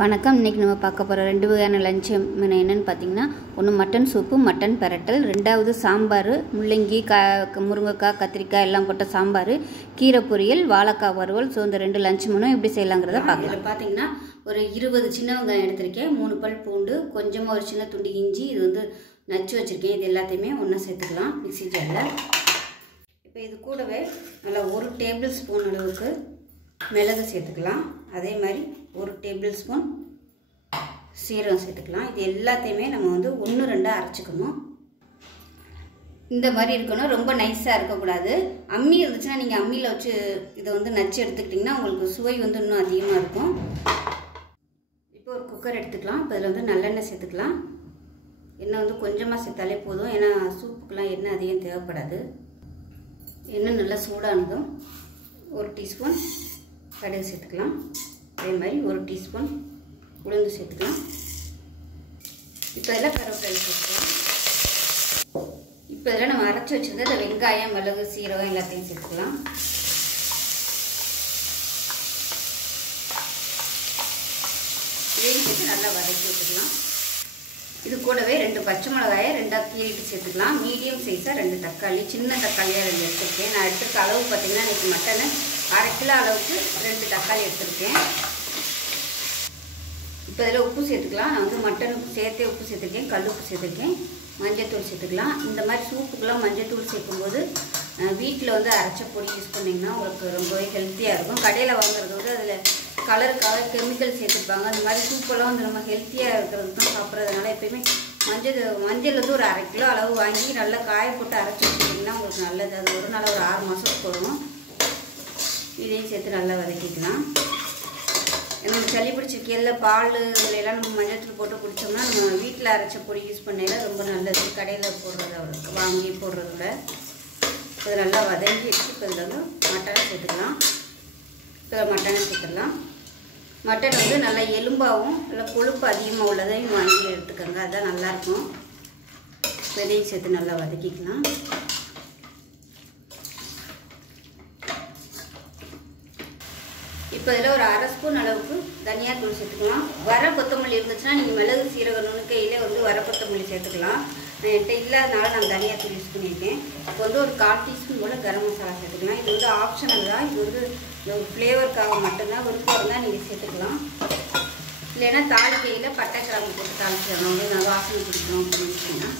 வணக்கம். இன்றைக்கி நம்ம பார்க்க போகிற 2 வகையான லஞ்ச் மெனு என்னென்னு பார்த்தீங்கன்னா, ஒன்று மட்டன் சூப்பு, மட்டன் பிரட்டல், ரெண்டாவது சாம்பார், முள்ளங்கி, முருங்கைக்காய், கத்திரிக்காய் எல்லாம் போட்ட சாம்பார், கீரை பொரியல், வாழைக்காய் வறுவல். ஸோ இந்த 2 லஞ்ச் மெனு எப்படி செய்யலாங்கிறத பார்க்கலாம். இதில் பார்த்தீங்கன்னா ஒரு 20 சின்ன வெங்காயம் எடுத்திருக்கேன், 3 பல் பூண்டு, கொஞ்சமாக ஒரு சின்ன துண்டு இஞ்சி, இது வந்து நச்சு வச்சுருக்கேன். இது எல்லாத்தையுமே ஒன்றா சேர்த்துக்கலாம் மிக்ஸி ஜாரில். இப்போ இது கூடவே நல்லா 1 டேபிள் ஸ்பூன் அளவுக்கு மிளகு சேர்த்துக்கலாம். அதே மாதிரி 1 டேபிள் ஸ்பூன் சீரகம் சேர்த்துக்கலாம். இது எல்லாத்தையுமே நம்ம வந்து 1-2 அரைச்சிக்கணும். இந்த மாதிரி இருக்கணும், ரொம்ப நைஸாக இருக்கக்கூடாது. அம்மி இருந்துச்சுன்னா நீங்கள் அம்மியில் வச்சு இதை வந்து நச்சு எடுத்துக்கிட்டிங்கன்னா உங்களுக்கு சுவை வந்து இன்னும் அதிகமாக இருக்கும். இப்போ ஒரு குக்கர் எடுத்துக்கலாம். இப்போ இதில் வந்து நல்லெண்ணெய் சேர்த்துக்கலாம். எண்ணெய் வந்து கொஞ்சமாக சேர்த்தாலே போதும், ஏன்னா சூப்புக்கெலாம் எண்ணெய் அதிகம் தேவைப்படாது. எண்ணெய் நல்லா சூடானதும் 1 டீஸ்பூன் கடுகு சேர்த்துக்கலாம். அதே மாதிரி 1 டீஸ்பூன் உளுந்து சேர்த்துக்கலாம். இப்போ இதில் கருவேப்பிலை சேர்த்துக்கலாம். இப்போ இதில் நம்ம அரைச்சி வச்சுருந்த இந்த வெங்காயம், மிளகு, சீரகம் எல்லாத்தையும் சேர்த்துக்கலாம். இதையும் சேர்த்து நல்லா வதக்கி வச்சுக்கலாம். இது கூடவே 2 பச்சை மிளகாயை 2ஆக கீறிட்டு சேர்த்துக்கலாம். மீடியம் சைஸாக 2 தக்காளி, சின்ன தக்காளியாக 2 எடுத்துருக்கேன். நான் எடுத்துருக்க அளவு பார்த்தீங்கன்னா இன்றைக்கி மட்டனை 1/2 கிலோ அளவுக்கு 2 தக்காளி எடுத்துருக்கேன். இப்போ இதில் உப்பு சேர்த்துக்கலாம். நான் வந்து மட்டனுக்கு சேர்த்தே உப்பு சேர்த்துருக்கேன், கல் உப்பு சேர்த்துருக்கேன், மஞ்சத்தூள் சேர்த்துக்கலாம். இந்த மாதிரி சூப்புக்கெல்லாம் மஞ்சத்தூள் சேர்க்கும்போது வீட்டில் வந்து அரைச்ச பொடி யூஸ் பண்ணிங்கன்னா உங்களுக்கு ரொம்பவே ஹெல்த்தியாக இருக்கும். கடையில் வாங்குறது வந்து அதில் கலருக்காக கெமிக்கல் சேர்த்துருப்பாங்க. அந்த மாதிரி சூப்பெல்லாம் வந்து நம்ம ஹெல்த்தியாக இருக்கிறது தான் சாப்பிட்றதுனால எப்பயுமே மஞ்சள் வந்து ஒரு 1/2 கிலோ அளவு வாங்கி நல்லா காய போட்டு அரைச்சி வச்சுட்டிங்கன்னா உங்களுக்கு நல்லது. அது ஒரு நாள் ஒரு 6 மாதத்துக்கு வரும். இதையும் சேர்த்து நல்லா வதக்கிக்கலாம். ஏன்னா சளி பிடிச்சிருக்கையில பால் இதிலெல்லாம் நம்ம மஞ்சள் போட்டு குடித்தோம்னா நம்ம வீட்டில் அரைச்ச பொடி யூஸ் பண்ணையில ரொம்ப நல்லது. கடையில் போடுறத வாங்கி போடுறத விட இது நல்லா வதங்கி வச்சு இப்போ இதில் வந்து மட்டனை சேர்த்துக்கலாம். இப்போ மட்டனை சேர்த்துக்கலாம். மட்டன் வந்து நல்லா எலும்பாகவும் நல்லா கொழுப்பு அதிகமாக உள்ளதையும் வாங்கி எடுத்துக்கோங்க, அதுதான் நல்லாயிருக்கும். இதையும் சேர்த்து நல்லா வதக்கிக்கலாம். இப்போ இதில் ஒரு 1/2 ஸ்பூன் அளவுக்கு தனியாத்தூள் சேர்த்துக்கலாம். வர கொத்தமல்லி இருந்துச்சுன்னா நீங்கள் மிளகு சீரக நுணுக்கையிலே வந்து வர கொத்தமல்லி சேர்த்துக்கலாம். என்கிட்ட இல்லாதனால நான் தனியாத்தூள் யூஸ் பண்ணியிருக்கேன். இப்போ வந்து ஒரு 1/4 டீஸ்பூன் போல் கரம் மசாலா சேர்த்துக்கலாம். இது வந்து ஆப்ஷனல் தான், இது வந்து ஃப்ளேவருக்காக மட்டும்தான். விருப்பம் இருந்தால் நீங்கள் சேர்த்துக்கலாம். இல்லைன்னா தாளிக்கையில் பட்டை கிராம்பு போட்டு தாளிச்சிடணும், வந்து நான் வாசனை பிடிக்கணும் அப்படின்னு சொன்னால்.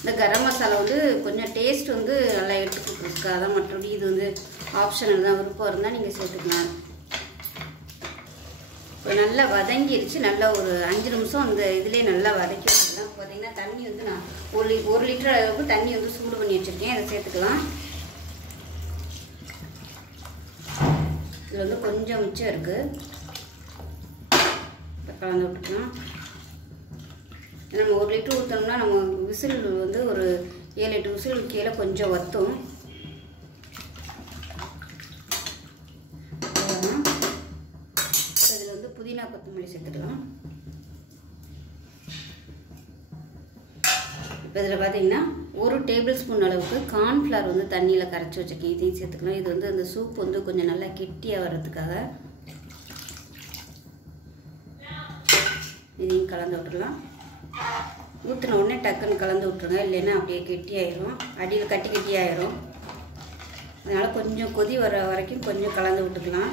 இந்த கரம் மசாலா வந்து கொஞ்சம் டேஸ்ட் வந்து நல்லா எடுத்து கொடுத்துருக்கா, அதான். மற்றபடி இது வந்து ஆப்ஷனல் தான், விருப்பம் இருந்தால் நீங்கள் சேர்த்துக்கலாம். இப்போ நல்லா வதங்கிடுச்சு. நல்லா ஒரு 5 நிமிஷம் அந்த இதிலே நல்லா வதக்கி வச்சுக்கலாம். பார்த்தீங்கன்னா தண்ணி வந்து நான் 1 லிட்டர் அளவுக்கு தண்ணி வந்து சூடு பண்ணி வச்சுருக்கேன், அதை சேர்த்துக்கலாம். இதில் வந்து கொஞ்சம் மிச்சம் இருக்குது, கலந்து விட்டுக்கலாம். நம்ம 1 லிட்டர் ஊற்றோம்னா நம்ம விசில் வந்து ஒரு 7-8 விசில் கீழே கொஞ்சம் வற்றும். இதில் வந்து புதினா கொத்தமல்லி சேர்த்துக்கலாம். இப்போ இதில் பார்த்தீங்கன்னா 1 டேபிள் ஸ்பூன் அளவுக்கு கார்ன்ஃப்ளவர் வந்து தண்ணியில் கரைச்சி வச்சுருக்கேன், இதையும் சேர்த்துக்கலாம். இது வந்து அந்த சூப் வந்து கொஞ்சம் நல்லா கெட்டியாக வர்றதுக்காக இதையும் கலந்து விட்டுடலாம். ஊற்றின உடனே டக்குன்னு கலந்து விட்ருங்க, இல்லைன்னா அப்படியே கெட்டியாயிரும், அடியில் கட்டி ஆயிரும். அதனால் கொஞ்சம் கொதி வர வரைக்கும் கொஞ்சம் கலந்து விட்டுக்கலாம்.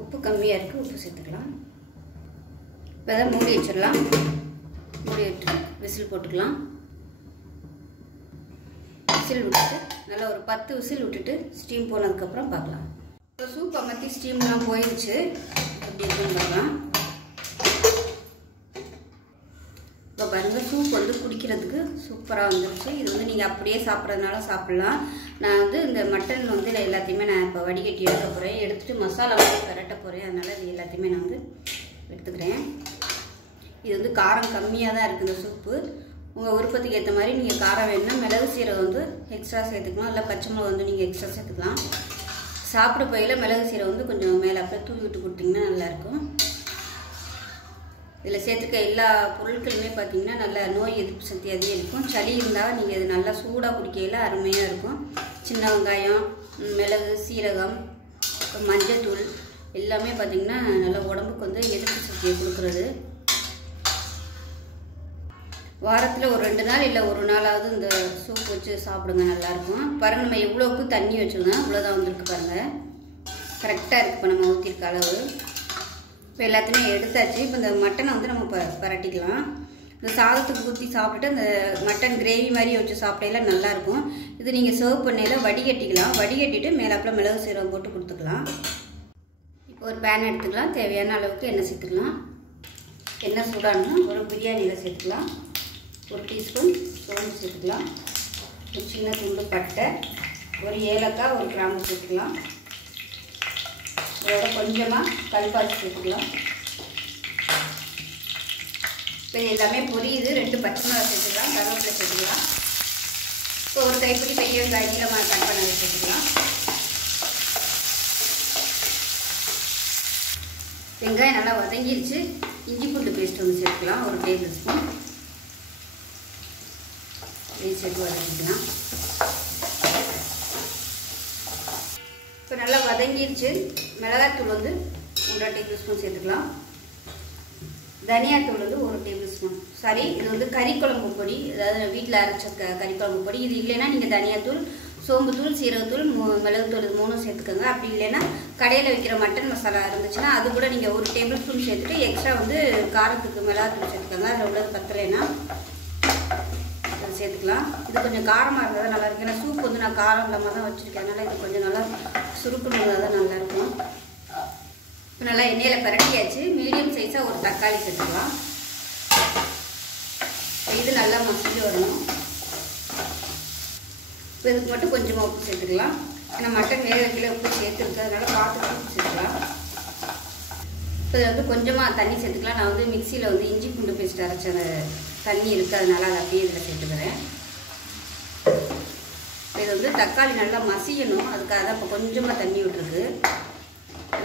உப்பு கம்மியாக இருக்குது, உப்பு சேர்த்துக்கலாம். இப்போ தான் மூடி வச்சிடலாம். மூடி விட்டு விசில் போட்டுக்கலாம். விசில் விட்டுட்டு நல்லா ஒரு 10 விசில் விட்டுட்டு ஸ்டீம் போனதுக்கப்புறம் பார்க்கலாம். இப்போ சூப் அமர்த்தி ஸ்டீம்லாம் போயிடுச்சு, அப்படி இருக்குன்னு பார்க்கலாம். இப்போ பாருங்கள், சூப் வந்து குடிக்கிறதுக்கு சூப்பராக வந்துருச்சு. இது வந்து நீங்கள் அப்படியே சாப்பிட்றதுனால சாப்பிட்லாம். நான் வந்து இந்த மட்டன் வந்து எல்லாத்தையுமே நான் இப்போ வடிகட்டி எடுக்க போகிறேன், எடுத்துகிட்டு மசாலா வந்து பரட்ட போகிறேன். அதனால் இது எல்லாத்தையுமே நான் வந்து எடுத்துக்கிறேன். இது வந்து காரம் கம்மியாக தான் இருக்குது இந்த சூப்பு. உங்கள் விருப்பத்துக்கு ஏற்ற மாதிரி நீங்கள் காரம் வேணும்னா மிளகு சீரகம் வந்து எக்ஸ்ட்ரா சேர்த்துக்கலாம், இல்லை பச்சை மிளகு வந்து நீங்கள் எக்ஸ்ட்ரா சேர்த்துக்கலாம். சாப்பிட போயில மிளகு சீரகம் வந்து கொஞ்சம் மேலே அப்படியே தூவி விட்டு கொடுத்தீங்கன்னா நல்லாயிருக்கும். இதில் சேர்த்துக்க எல்லா பொருட்களுமே பார்த்தீங்கன்னா நல்ல நோய் எதிர்ப்பு சக்தி அதிகம் இருக்கும். சளி இருந்தால் நீங்கள் இது நல்லா சூடாக குடிக்கையில் அருமையாக இருக்கும். சின்ன வெங்காயம், மிளகு, சீரகம், மஞ்சத்தூள் எல்லாமே பார்த்திங்கன்னா நல்லா உடம்புக்கு வந்து எதிர்ப்பு சக்தியை கொடுக்குறது. வாரத்தில் ஒரு 2 நாள் இல்லை ஒரு நாளாவது இந்த சூப் வச்சு சாப்பிடுங்க, நல்லாயிருக்கும். பாருங்கள் நம்ம எவ்வளோக்கு தண்ணி வச்சுருந்தோம் இவ்வளோதான் வந்திருக்கு பாருங்கள். கரெக்டாக இருக்குது இப்போ நம்ம ஊற்றிருக்க அளவு. இப்போ எல்லாத்தையுமே எடுத்தாச்சு. இப்போ இந்த மட்டனை வந்து நம்ம பரட்டிக்கலாம். இந்த சாதத்துக்கு ஊற்றி சாப்பிட்டுட்டு அந்த மட்டன் கிரேவி மாதிரி வச்சு சாப்பிடையில நல்லாயிருக்கும். இது நீங்கள் சர்வ் பண்ணையில் வடிகட்டிக்கலாம். வடிகட்டிட்டு மேலாப்பில் மிளகு சீரகம் போட்டு கொடுத்துக்கலாம். இப்போ ஒரு பேன் எடுத்துக்கலாம். தேவையான அளவுக்கு எண்ணெய் சேர்த்துக்கலாம். எண்ணெய் சூடானா ஒரு பிரியாணியில் சேர்த்துக்கலாம். 1 டீஸ்பூன் சோம்பு சேர்த்துக்கலாம். ஒரு சின்ன துண்டு பட்டை, ஒரு ஏலக்காய், ஒரு கிராம்பு சேர்த்துக்கலாம். இதோட கொஞ்சமாக கல்பாசி சேர்த்துக்கலாம். இப்போ எல்லாமே பொரியுது. 2 பச்சை மிளகாய் சேர்த்துக்கலாம். கருவேப்பிலை சேர்த்துக்கலாம். இப்போ ஒரு கைப்பிடி பெரிய வெங்காயம் நீளமாக கட் பண்ணதை சேர்த்துக்கலாம். வெங்காயம் நல்லா வதங்கிடுச்சு. இஞ்சி பூண்டு பேஸ்ட் வந்து சேர்த்துக்கலாம். 1 டேபிள் ஸ்பூன் இதையும் சேர்த்து வதக்கிக்கலாம். இப்போ நல்லா வதங்கிடுச்சு. மிளகாய்த்தூள் வந்து 1 டேபிள் ஸ்பூன் சேர்த்துக்கலாம். தனியாத்தூள் வந்து 1 டேபிள் ஸ்பூன். சாரி, இது வந்து கறிக்குழம்பு பொடி, அதாவது வீட்டில் அரைச்ச கறிக்குழம்பு பொடி. இது இல்லைன்னா நீங்கள் தனியாத்தூள், சோம்புத்தூள், சீரகத்தூள், மிளகுத்தூள் இது 3 சேர்த்துக்கோங்க. அப்படி இல்லைன்னா கடையில் வைக்கிற மட்டன் மசாலா இருந்துச்சுன்னா அது கூட நீங்கள் 1 டேபிள் ஸ்பூன் சேர்த்துட்டு எக்ஸ்ட்ரா வந்து காரத்துக்கு மிளகாத்தூள் சேர்த்துக்கோங்க. அதில் உள்ளது பத்தலைன்னா அது சேர்த்துக்கலாம். இது கொஞ்சம் காரமாக இருந்தால் தான் நல்லாயிருக்கும். ஏன்னா சூப் வந்து நான் காரம் இல்லாமல் தான் வச்சுருக்கேன். அதனால் இது கொஞ்சம் நல்லா சுருக்கணும் இருந்தால் தான் நல்லாயிருக்கும். இப்போ நல்லா எண்ணெயில் பரட்டியாச்சு. மீடியம் சைஸாக ஒரு தக்காளி சேர்த்துக்கலாம். இது நல்லா மசிஞ்சு வரணும். இப்போ இதுக்கு மட்டும் கொஞ்சமாக உப்பு சேர்த்துக்கலாம். ஏன்னா மட்டன் வேக வைக்கல உப்பு சேர்த்துருக்கு, அதனால் பார்த்து உப்பு சேர்த்துக்கலாம். இப்போ இதில் வந்து கொஞ்சமாக தண்ணி சேர்த்துக்கலாம். நான் வந்து மிக்சியில் வந்து இஞ்சி பூண்டு பேஸ்ட் அரைச்ச தண்ணி இருக்குது, அதனால் அதை அப்படியே இதில் சேர்த்துக்கிறேன். இது வந்து தக்காளி நல்லா மசியணும், அதுக்காக தான் இப்போ கொஞ்சமாக தண்ணி விட்டுருக்கு.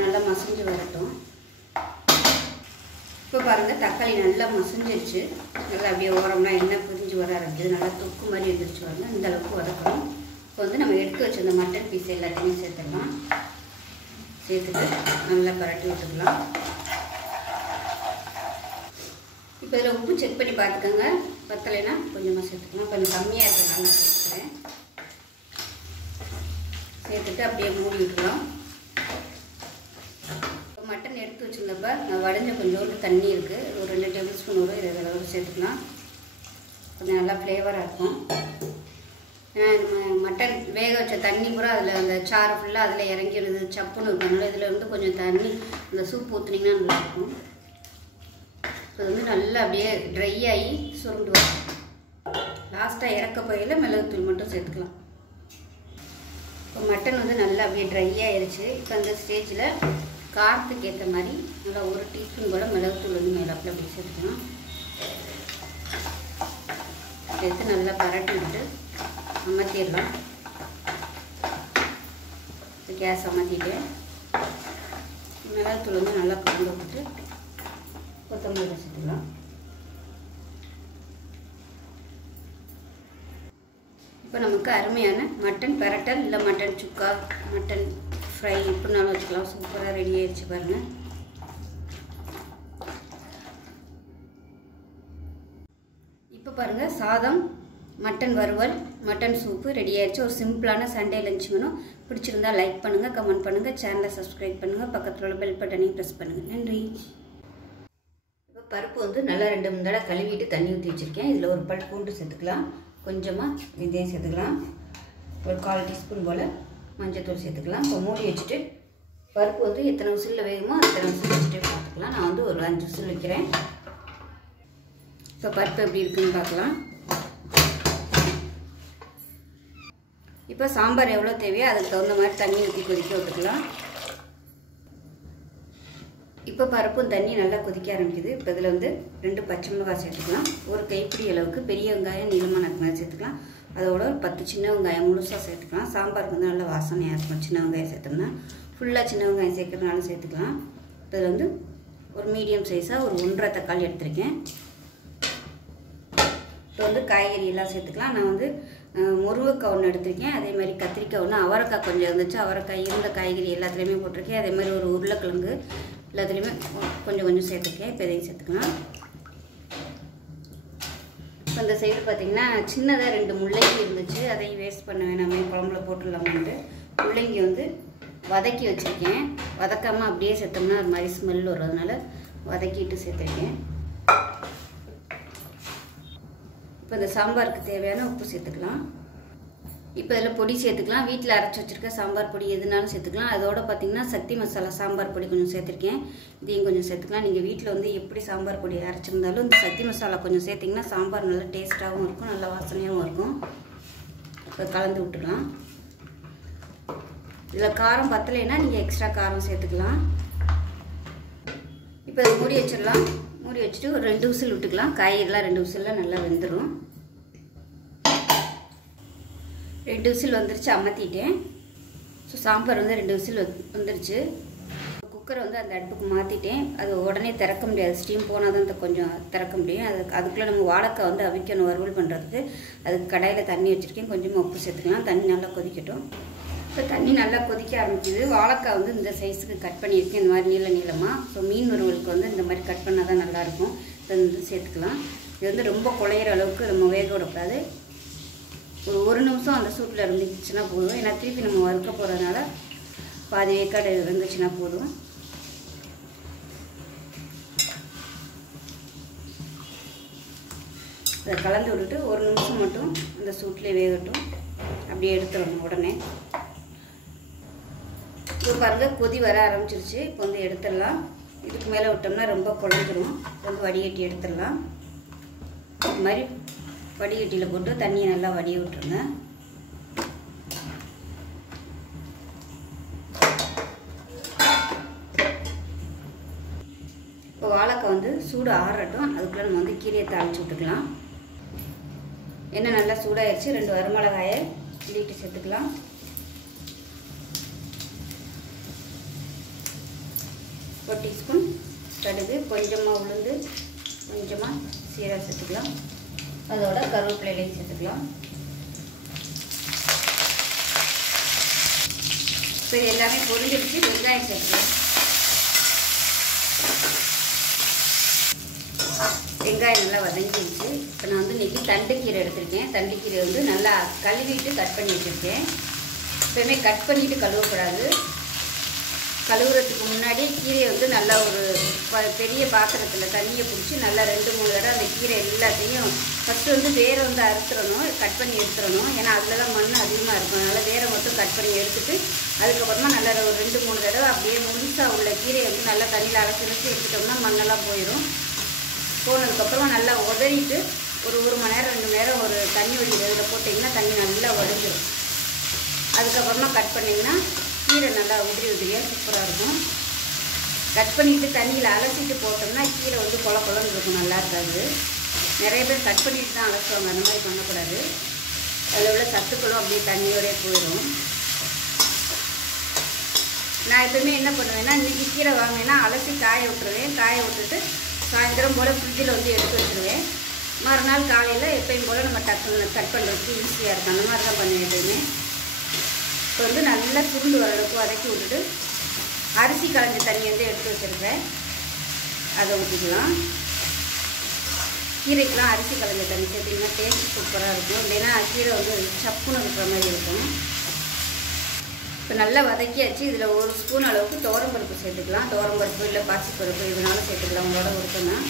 நல்லா மசிஞ்சு வரட்டும். இப்போ பாருங்கள் தக்காளி நல்லா மசிஞ்சிருச்சு. நல்லா அப்படியே ஓரம்னா எண்ணெய் பிரிஞ்சு வர ஆரம்பிக்குது. நல்லா தொக்கு மாதிரி எழுந்திரிச்சு வரணும். இந்த அளவுக்கு வதக்கணும். இப்போ வந்து நம்ம எடுத்து வச்சிருந்த மட்டன் பீஸ் எல்லாத்தையுமே சேர்த்துடலாம். சேர்த்துட்டு நல்லா பரட்டி விட்டுக்கலாம். இப்போ இதில் உப்பு செக் பண்ணி பார்த்துக்கோங்க. பத்தலைன்னா கொஞ்சமாக சேர்த்துக்கலாம். கொஞ்சம் கம்மியாக இருக்கிறதுனால நான் சேர்த்துக்கிறேன். சேர்த்துட்டு அப்படியே மூடி விட்டுக்கலாம். மட்டன் எடுத்து வச்சுருந்தப்ப நான் வடைஞ்ச கொஞ்சோண்டு தண்ணி இருக்குது, ஒரு 2 டேபிள் ஸ்பூன் வரும். இதை அளவு சேர்த்துக்கலாம். கொஞ்சம் நல்லா ஃப்ளேவராக இருக்கும். ஏன்னா நம்ம மட்டன் வேக வச்ச தண்ணி பூரா அதில் அந்த சாறு ஃபுல்லாக அதில் இறங்கிடுது, சப்புன்னு இருக்கனால இதில் வந்து கொஞ்சம் தண்ணி அந்த சூப் ஊற்றுனீங்கன்னா நல்லாயிருக்கும். இது வந்து நல்லா அப்படியே ட்ரை ஆகி சுருண்டு வரும். லாஸ்ட்டாக இறக்க போயில மிளகுத்தூள் மட்டும் சேர்த்துக்கலாம். இப்போ மட்டன் வந்து நல்லா அப்படியே ட்ரை ஆயிடுச்சு. இப்போ அந்த ஸ்டேஜில் காரத்துக்கு ஏற்ற மாதிரி நல்லா 1 டீஸ்பூன் போல் மிளகுத்தூள் வந்து மேலாப்பில் அப்படி சேர்த்துக்கலாம். சேர்த்து நல்லா பரட்டி விட்டு அமர்த்திடலாம். கேஸ் அமர்த்திட்டு மிளகுத்தூள் வந்து நல்லா கலந்து விட்டுட்டு கொத்தமல்லி சேர்த்துக்கலாம். இப்போ நமக்கு அருமையான மட்டன் பிரட்டல் இல்லை மட்டன் சுக்கா, மட்டன் ஃப்ரை இப்படினாலும் வச்சுக்கலாம். சூப்பராக ரெடி ஆயிடுச்சு பாருங்கள். இப்போ பாருங்கள் சாதம், மட்டன் வறுவல், மட்டன் சூப்பு ரெடி ஆயிடுச்சு. ஒரு சிம்பிளான சண்டே லஞ்ச் மெனு. பிடிச்சிருந்தா லைக் பண்ணுங்கள், கமெண்ட் பண்ணுங்கள், சேனலை சப்ஸ்கிரைப் பண்ணுங்கள், பக்கத்தில் உள்ள பெல் பட்டனையும் ப்ரெஸ் பண்ணுங்கள். நன்றி. இப்போ பருப்பு வந்து நல்லா 2-3 தடவை கழுவிட்டு தண்ணி ஊற்றி வச்சுருக்கேன். இதில் ஒரு பல் பூண்டு சேர்த்துக்கலாம். கொஞ்சமாக வெந்தயம் சேர்த்துக்கலாம். ஒரு 1/4 டீஸ்பூன் போல் மஞ்சத்தூள் சேர்த்துக்கலாம். இப்போ மூடி வச்சுட்டு பருப்பு வந்து எத்தனை விசிலில் வேகுமோ அத்தனை விசில் வச்சுட்டு பார்த்துக்கலாம். நான் வந்து ஒரு 5 விசில் வைக்கிறேன். இப்போ பருப்பு எப்படி இருக்குன்னு பார்க்கலாம். இப்போ சாம்பார் எவ்வளோ தேவையோ அதுக்கு தகுந்த மாதிரி தண்ணி ஊற்றி கொதிக்க விட்டுக்கலாம். இப்போ பருப்பும் தண்ணி நல்லா கொதிக்க ஆரம்பிக்குது. இப்போ இதில் வந்து 2 பச்சை மிளகாய் சேர்த்துக்கலாம். ஒரு கைப்பிடி அளவுக்கு பெரிய வெங்காயம் நீளமாக நறுக்கினா சேர்த்துக்கலாம். அதோட ஒரு 10 சின்ன வெங்காயம் முழுசாக சேர்த்துக்கலாம். சாம்பாருக்கு வந்து நல்லா வாசனையாக இருக்கும் சின்ன வெங்காயம் சேர்த்தோம்னா. ஃபுல்லாக சின்ன வெங்காயம் சேர்க்கறதுனால சேர்த்துக்கலாம். இப்போ இதில் வந்து ஒரு மீடியம் சைஸாக ஒரு 1.5 தக்காளி எடுத்திருக்கேன். இப்போ வந்து காய்கறி எல்லாம் சேர்த்துக்கலாம். நான் வந்து முருங்கைக்காய் ஒன்று எடுத்திருக்கேன், அதே மாதிரி கத்திரிக்காய் ஒன்று, அவரைக்காய் கொஞ்சம் இருந்துச்சு, அவரைக்காய் இருந்த காய்கறி எல்லாத்துலேயுமே போட்டிருக்கேன், அதே மாதிரி ஒரு உருளைக்கிழங்கு எல்லாத்துலேயுமே கொஞ்சம் கொஞ்சம் சேர்த்துருக்கேன். இப்போ இதையும் சேர்த்துக்கலாம். இப்போ இந்த சைடு பார்த்திங்கன்னா சின்னதாக 2 முள்ளங்கி இருந்துச்சு, அதையும் வேஸ்ட் பண்ண வேணாமே, குழம்புல போட்டுடலாமான்ட்டு முள்ளங்கி வந்து வதக்கி வச்சுருக்கேன். வதக்காமல் அப்படியே சேர்த்தோம்னா அது மாதிரி ஸ்மெல் வரும், அதனால் வதக்கிட்டு சேர்த்துருக்கேன். இப்போ இந்த சாம்பாருக்கு தேவையான உப்பு சேர்த்துக்கலாம். இப்போ இதில் பொடி சேர்த்துக்கலாம். வீட்டில் அரைச்சி வச்சுருக்க சாம்பார் பொடி எதுனாலும் சேர்த்துக்கலாம். அதோட பார்த்திங்கன்னா சக்தி மசாலா சாம்பார் பொடி கொஞ்சம் சேர்த்துருக்கேன், இதையும் கொஞ்சம் சேர்த்துக்கலாம். நீங்கள் வீட்டில் வந்து எப்படி சாம்பார் பொடி அரைச்சிருந்தாலும் இந்த சக்தி மசாலா கொஞ்சம் சேர்த்திங்கன்னா சாம்பார் நல்லா டேஸ்ட்டாகவும் இருக்கும், நல்லா வாசனையாகவும் இருக்கும். இப்போ கலந்து விட்டுக்கலாம். இதில் காரம் பத்தலைன்னா நீங்கள் எக்ஸ்ட்ரா காரம் சேர்த்துக்கலாம். இப்போ இதை மூடி வச்சிடலாம். மூடி வச்சுட்டு ஒரு 2 விசில் விட்டுக்கலாம். காய்கறிலாம் 2 விசிலில் நல்லா வெந்துடும். 2 விசில் வந்துருச்சு, அமர்த்திட்டேன். ஸோ சாம்பார் வந்து 2 விசில் வந்துருச்சு. குக்கரை வந்து அந்த அடுப்புக்கு மாற்றிட்டேன். அது உடனே திறக்க முடியாது, ஸ்டீம் போனால் தான் கொஞ்சம் திறக்க முடியும். அதுக்குள்ளே நம்ம வாழைக்காய் வந்து அவிக்கணும் வறுவல் பண்ணுறதுக்கு. அதுக்கு கடாயில் தண்ணி வச்சுருக்கேன், கொஞ்சமாக உப்பு சேர்த்துக்கலாம். தண்ணி நல்லா கொதிக்கட்டும். இப்போ தண்ணி நல்லா கொதிக்க ஆரம்பிக்குது. வாழைக்காய் வந்து இந்த சைஸுக்கு கட் பண்ணியிருக்கேன், இந்த மாதிரி நீளமாக. ஸோ மீன் வறுவலுக்கு வந்து இந்த மாதிரி கட் பண்ணால் தான் நல்லாயிருக்கும். இதை வந்து சேர்த்துக்கலாம். இது வந்து ரொம்ப குழையிற அளவுக்கு நம்ம வேக விடக்கூடாது. ஒரு 1 நிமிஷம் அந்த சூட்டில் இருந்துச்சுன்னா போதும். ஏன்னா திருப்பி நம்ம வறுக்க போகிறதுனால பாதி வேக்காடு இருந்துச்சுன்னா போதும். அதை கலந்து விட்டுட்டு 1 நிமிஷம் மட்டும் அந்த சூட்லேயே வேகட்டும். அப்படியே எடுத்துடணும் உடனே. இப்போ பாருங்கள் கொதி வர ஆரம்பிச்சிருச்சு. இப்போ வந்து எடுத்துடலாம். இதுக்கு மேலே விட்டோம்னா ரொம்ப குழஞ்சிரும். வந்து வடிகட்டி எடுத்துடலாம். இது மாதிரி வடிகட்டியில் போட்டு தண்ணியை நல்லா வடிய விட்டுருங்க. இப்போ வாழைக்காய் வந்து சூடு ஆறட்டும். அதுக்குள்ளே நம்ம வந்து கீரையை தாளிச்சு விட்டுக்கலாம். எண்ணெய் நல்லா சூடாகிடுச்சு. 2 வரமிளகாயை கிள்ளிட்டு சேர்த்துக்கலாம். ஒரு டீஸ்பூன் கடுகு, கொஞ்சமாக உளுந்து, கொஞ்சமாக சீரகம் சேர்த்துக்கலாம். அதோட கருவேப்பிலையும் சேர்த்துக்கலாம். இப்போ எல்லாமே பொரிஞ்சிருச்சு. வெங்காயம் சேர்த்துக்கலாம். வெங்காயம் நல்லா வதங்கிடுச்சு. இப்போ நான் வந்து இன்றைக்கி தண்டுக்கீரை எடுத்திருக்கேன். தண்டுக்கீரை வந்து நல்லா கழுவிட்டு கட் பண்ணி வச்சுருக்கேன். எப்பவுமே கட் பண்ணிவிட்டு கழுவக்கூடாது. கழுவுறதுக்கு முன்னாடி கீரையை வந்து நல்லா ஒரு பெரிய பாத்திரத்தில் தண்ணியை பிடிச்சி நல்லா 2-3 தடவை அந்த கீரை எல்லாத்தையும் ஃபஸ்ட்டு வந்து வேரை வந்து அறுத்துடணும், கட் பண்ணி எடுத்துடணும். ஏன்னா அதில் தான் மண் அதிகமாக இருக்கும். அதனால் வேரை மட்டும் கட் பண்ணி எடுத்துட்டு அதுக்கப்புறமா நல்லா ஒரு 2-3 தடவை அப்படியே முழுசாக உள்ள கீரையை வந்து நல்லா தண்ணியில் அரைச்சி எடுத்துட்டோம்னா மண்ணெல்லாம் போயிடும். போனதுக்கப்புறமா நல்லா உதறிட்டு ஒரு 1 மணி நேரம் 2 மணி நேரம் ஒரு தண்ணி வடிக்கிறதுல போட்டிங்கன்னா தண்ணி நல்லா உடஞ்சிடும். அதுக்கப்புறமா கட் பண்ணிங்கன்னா கீரை நல்லா உதிரியாக சூப்பராக இருக்கும். கட் பண்ணிவிட்டு தண்ணியில் அலசிட்டு போட்டோம்னா கீரை வந்து கொலன்னு இருக்கும், நல்லா இருக்காது. நிறைய பேர் கட் பண்ணிட்டு தான் அலசுவாங்க, அந்த மாதிரி பண்ணக்கூடாது. அதில் உள்ள சத்துக்களும் அப்படியே தண்ணியோடய போயிடும். நான் எப்பவுமே என்ன பண்ணுவேன்னா, இன்றைக்கி கீரை வாங்கினேன்னா அலசி காய விட்டுருவேன். காய விட்டுட்டு சாயந்தரம் போல் ஃப்ரிட்ஜில் வந்து எடுத்து வச்சுருவேன். மறுநாள் காலையில் எப்பயும் போல் நம்ம டக்குன்னு கட் பண்ணுறதுக்கு ஈஸியாக இருக்கும். அந்த மாதிரி தான் பண்ணுவேன் எப்பயுமே. இப்போ வந்து நல்லா சுருண்டு வர அளவுக்கு வதக்கி விட்டுட்டு அரிசி களைஞ்ச தண்ணி வந்து எடுத்து வச்சுருக்கேன், அதை ஊற்றிக்கலாம். கீரைக்கெலாம் அரிசி களைஞ்ச தண்ணி சேர்த்திங்கன்னா டேஸ்ட் சூப்பராக இருக்கும். இல்லைன்னா கீரை வந்து சப்புன்னு இருக்கிற மாதிரி இருக்கும். இப்போ நல்லா வதக்கியாச்சு. இதில் 1 ஸ்பூன் அளவுக்கு துவரம்பருப்பு சேர்த்துக்கலாம். துவரம்பருப்பு இல்லை பாசிப்பருப்பு எதுனாலும் சேர்த்துக்கலாம், உங்களோட விருப்பம்தான்.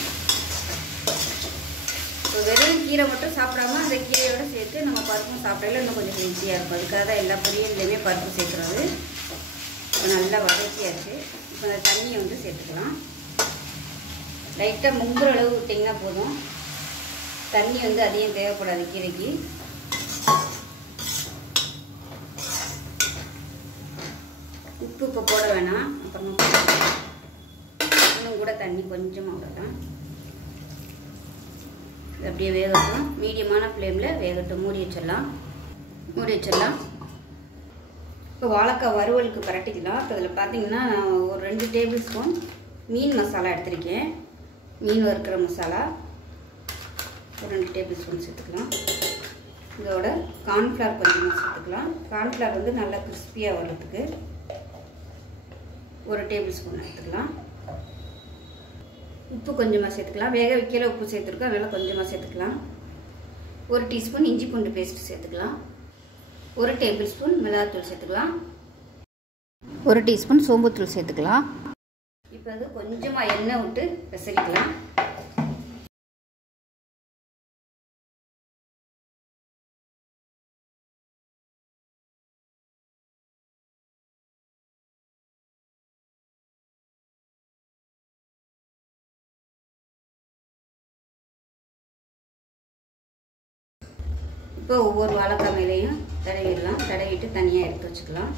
இப்போ வெறும் கீரை மட்டும் சாப்பிடாம அந்த கீரையோடு சேர்த்து நம்ம பருப்பும் சாப்பிடல இன்னும் கொஞ்சம் ஹெல்த்தியாக இருக்கும். அதுக்காக தான் எல்லா பொரியல்லையுமே பருப்பு சேர்க்குறது. இப்போ நல்லா வதக்கியாச்சு. இப்போ அந்த தண்ணியை வந்து சேர்த்துக்கலாம். லைட்டாக முங்குற அளவு விட்டிங்கன்னா போதும். தண்ணி வந்து அதிகம் தேவைப்படாது கீரைக்கு. உப்பு இப்போ போட வேணாம், அப்புறமா இன்னும் கூட தண்ணி கொஞ்சமாக விடலாம். அப்படியே வேகட்டும். மீடியமான ஃப்ளேமில் வேகட்டும். மூடி வச்சிடலாம். இப்போ வாழைக்காய் வறுவலுக்கு பரட்டிக்கலாம். இப்போ இதில் பார்த்தீங்கன்னா நான் ஒரு 2 டேபிள் ஸ்பூன் மீன் மசாலா எடுத்திருக்கேன். மீன் வறுக்கிற மசாலா ஒரு 2 டேபிள் ஸ்பூன் சேர்த்துக்கலாம். இதோட கார்ன்ஃப்ளவர் கொஞ்சமாக சேர்த்துக்கலாம். கார்ன்ஃப்ளவர் வந்து நல்லா கிறிஸ்பியாக வர்றதுக்கு 1 டேபிள் ஸ்பூன் எடுத்துக்கலாம். உப்பு கொஞ்சமாக சேர்த்துக்கலாம். வேக வைக்கல உப்பு சேர்த்துருக்கோம், அதனால் கொஞ்சமாக சேர்த்துக்கலாம். 1 டீஸ்பூன் இஞ்சி பூண்டு பேஸ்ட் சேர்த்துக்கலாம். 1 டேபிள் ஸ்பூன் மிளகாத்தூள் சேர்த்துக்கலாம். 1 டீஸ்பூன் சோம்புத்தூள் சேர்த்துக்கலாம். இப்போ அது கொஞ்சமாக எண்ணெய் விட்டு பிசைக்கலாம். இப்போ ஒவ்வொரு வாழைக்காய் மேலேயும் தடவிடலாம். தடவிட்டு தனியாக எடுத்து வச்சுக்கலாம்.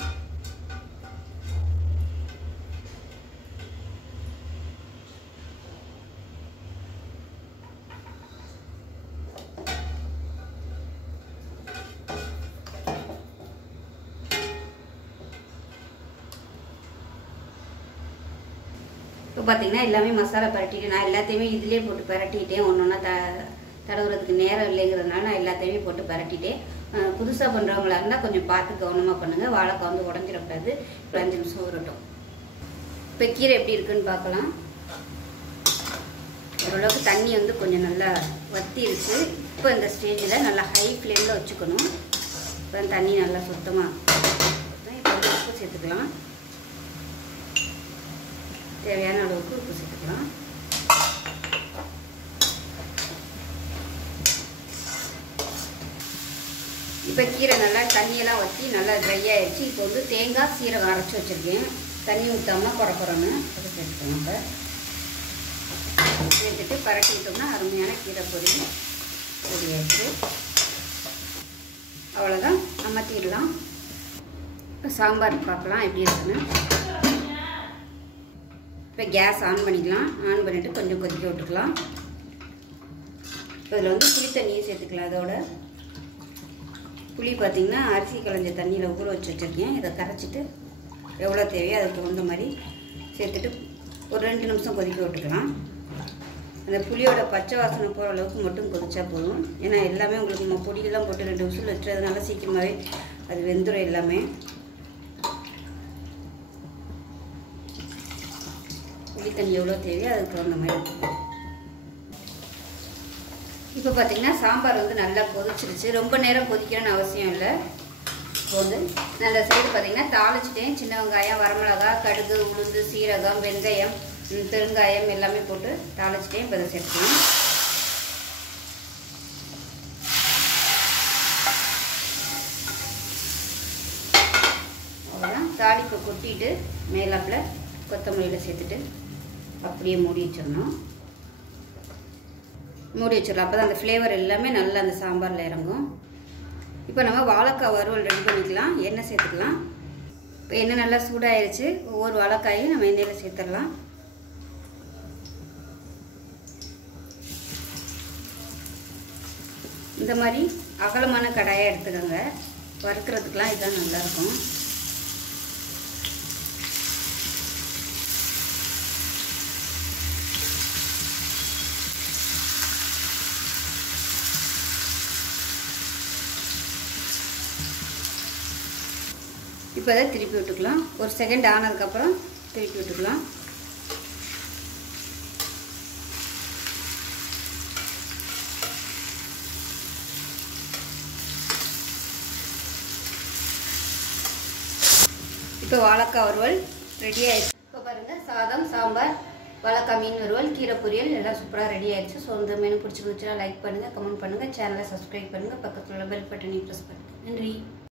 இப்போ பார்த்தீங்கன்னா எல்லாமே மசாலா பரட்டிட்டு நான் எல்லாத்தையுமே இதிலே போட்டு பரட்டிட்டேன். ஒன்று ஒன்றா தடவுறதுக்கு நேரம் இல்லைங்கிறதுனால நான் எல்லாத்தையுமே போட்டு பரட்டிட்டேன். புதுசாக பண்ணுறவங்களா இருந்தால் கொஞ்சம் பார்த்து கவனமாக பண்ணுங்கள். வாழைக்காய் வந்து உடஞ்சிடக்கூடாது. இப்போ 5 நிமிஷம் ஊறட்டும். இப்போ கீரை எப்படி இருக்குன்னு பார்க்கலாம். ஓரளவுக்கு தண்ணி வந்து கொஞ்சம் நல்லா வத்திருச்சு. இப்போ இந்த ஸ்டேஜில் நல்லா ஹை ஃப்ளேமில் வச்சுக்கணும். இப்போ தண்ணி நல்லா சுத்தமாக. இப்போ வந்து உப்பு சேர்த்துக்கலாம். தேவையான அளவுக்கு உப்பு சேர்த்துக்கலாம். இப்போ கீரை நல்லா தண்ணியெல்லாம் வற்றி நல்லா ட்ரை ஆகிடுச்சு. இப்போ வந்து தேங்காய் சீரகம் அரைச்சி வச்சுருக்கேன். தண்ணி ஊற்றாமல் குறக்குறோன்னு அதை சேர்த்துக்கணும். இப்போ சேர்த்துட்டு பரட்டி விட்டோம்னா அருமையான கீரை பொரியல் ரெடி ஆகிடுச்சு. அவ்வளோதான், அமர்த்திடலாம். இப்போ சாம்பார் பார்க்கலாம் எப்படி இருக்குன்னு. இப்போ கேஸ் ஆன் பண்ணிக்கலாம். ஆன் பண்ணிவிட்டு கொஞ்சம் கொதிக்க விட்டுக்கலாம். இப்போ இதில் வந்து புளி தண்ணியும் சேர்த்துக்கலாம். அதோட புளி பார்த்திங்கன்னா அரிசி களைஞ்ச தண்ணியில் ஊற வச்சு வச்சுருக்கேன். இதை கரைச்சிட்டு எவ்வளோ தேவையோ அதுக்கு தகுந்த மாதிரி சேர்த்துட்டு ஒரு 2 நிமிஷம் கொதிக்க விட்டுக்கலாம். அந்த புளியோட பச்சை வாசனை போகிற அளவுக்கு மட்டும் கொதிச்சா போதும். ஏன்னா எல்லாமே உங்களுக்கு நம்ம பொடியெல்லாம் போட்டு 2 விசில் வச்சுறதுனால சீக்கிரமாகவே அது வெந்துடும் எல்லாமே. புளி தண்ணி எவ்வளோ தேவையோ அதுக்கு தகுந்த மாதிரி. இப்போ பார்த்தீங்கன்னா சாம்பார் வந்து நல்லா கொதிச்சிருச்சு. ரொம்ப நேரம் கொதிக்கணும்னு அவசியம் இல்லை. இப்போ வந்து நல்ல சைடு பார்த்தீங்கன்னா தாளிச்சிட்டேன். சின்ன வெங்காயம், வரமிளகா, கடுகு, உளுந்து, சீரகம், வெந்தயம், பெருங்காயம் எல்லாமே போட்டு தாளிச்சிட்டேன். இப்போ அதை சேர்த்துக்கலாம். அவ்வளோதான். தாளிப்பை கொட்டிட்டு மேலாப்பில் கொத்தமல்லியில் சேர்த்துட்டு அப்படியே மூடி வச்சிடணும். மூடி வச்சிடலாம். அப்போ தான் அந்த ஃப்ளேவர் எல்லாமே நல்லா அந்த சாம்பாரில் இறங்கும். இப்போ நம்ம வாழைக்காய் வறுவல் ரெடி பண்ணிக்கலாம். எண்ணெய் சேர்த்துக்கலாம். இப்போ எண்ணெய் நல்லா சூடாயிருச்சு. ஒவ்வொரு வாழைக்காயும் நம்ம எண்ணெயில் சேர்த்துடலாம். இந்த மாதிரி அகலமான கடாயை எடுத்துக்கோங்க. வறுக்கிறதுக்கெலாம் இதுதான் நல்லாயிருக்கும். இப்போ அதை திருப்பி விட்டுக்கலாம். ஒரு செகண்ட் ஆனதுக்கப்புறம் திருப்பி விட்டுக்கலாம். இப்போ வாழைக்காய் வறுவல் ரெடி ஆயிடுச்சு. இப்போ பாருங்கள், சாதம், சாம்பார், வாழைக்காய் மீன் வறுவல், கீரை பொரியல் எல்லாம் சூப்பராக ரெடி ஆயிடுச்சு. ஸோ இந்த மெனு பிடிச்சிருந்துச்சுன்னா லைக் பண்ணுங்கள், கமெண்ட் பண்ணுங்கள், சேனலை சப்ஸ்கிரைப் பண்ணுங்கள், பக்கத்தில் உள்ள பெல் பட்டனை ப்ரெஸ் பண்ணுங்கள். நன்றி.